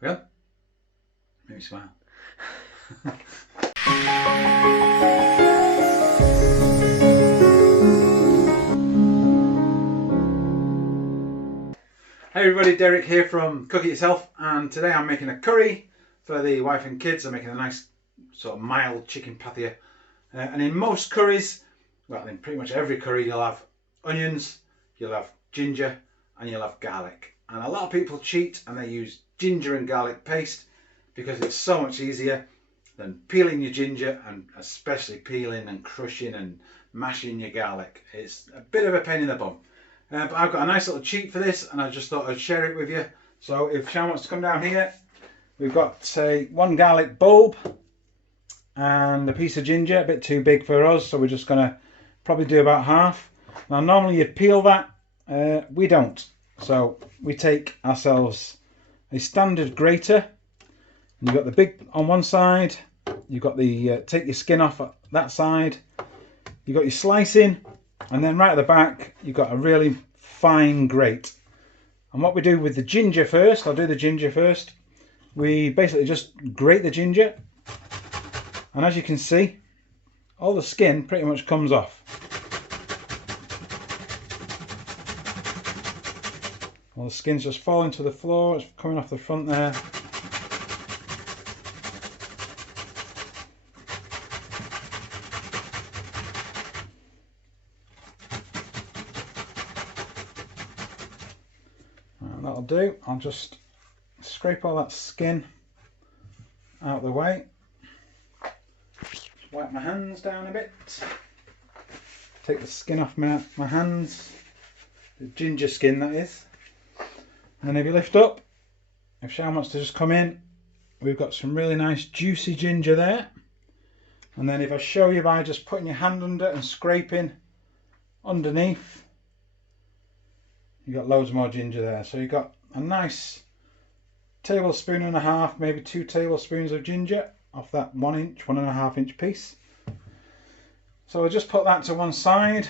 Real? Make me smile. Hey everybody, Derek here from Cook It Yourself, and today I'm making a curry for the wife and kids. I'm making a nice sort of mild chicken pathia. And in most curries, well, in pretty much every curry, you'll have onions, you'll have ginger, and you'll have garlic. And a lot of people cheat and they use ginger and garlic paste because it's so much easier than peeling your ginger, and especially peeling and crushing and mashing your garlic. It's a bit of a pain in the bum. But I've got a nice little cheat for this, and I just thought I'd share it with you. So if Sean wants to come down here, we've got, say, one garlic bulb and a piece of ginger, a bit too big for us, so we're just going to probably do about half. Now normally you'd peel that, we don't. So we take ourselves a standard grater. You've got the big on one side, you've got the, take your skin off at that side, you've got your slicing, and then right at the back you've got a really fine grate. And what we do with the ginger first, I'll do the ginger first, we basically just grate the ginger, and as you can see all the skin pretty much comes off. All the skin's just falling to the floor, it's coming off the front there. And that'll do. I'll just scrape all that skin out of the way. Just wipe my hands down a bit. Take the skin off my hands. The ginger skin, that is. And if you lift up, if Sean wants to just come in, we've got some really nice juicy ginger there. And then if I show you by just putting your hand under and scraping underneath, you've got loads more ginger there. So you've got a nice tablespoon and a half, maybe 2 tablespoons of ginger off that 1 inch, 1.5 inch piece. So we'll just put that to one side.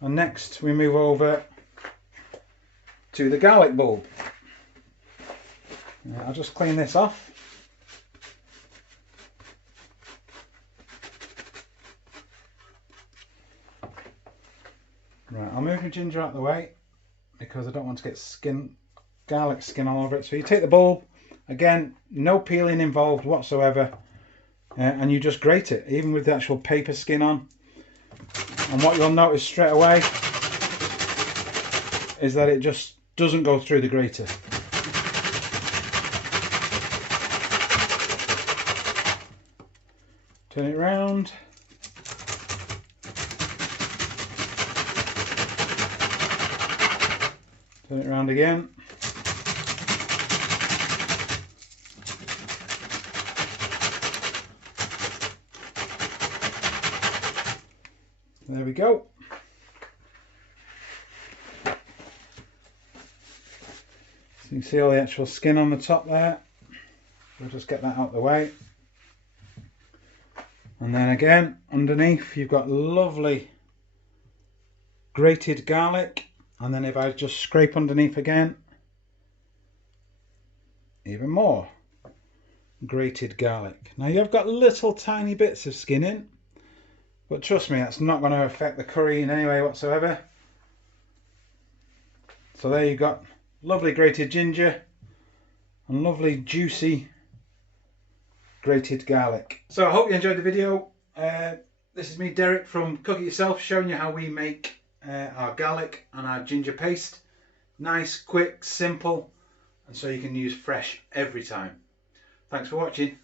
And next we move over to the garlic bulb. I'll just clean this off. Right, I'll move my ginger out of the way because I don't want to get garlic skin all over it. So you take the bulb, again, no peeling involved whatsoever, and you just grate it, even with the actual paper skin on. And what you'll notice straight away is that it just doesn't go through the grater. Turn it round. Turn it round again. There we go. So you can see all the actual skin on the top there. We'll just get that out of the way. And then again, underneath you've got lovely grated garlic. And then if I just scrape underneath again, even more grated garlic. Now you've got little tiny bits of skin in, but trust me, that's not going to affect the curry in any way whatsoever. So there you've got lovely grated ginger and lovely juicy grated garlic. So I hope you enjoyed the video. This is me, Derek, from Cook It Yourself, showing you how we make our garlic and our ginger paste. Nice, quick, simple, and so you can use fresh every time. Thanks for watching.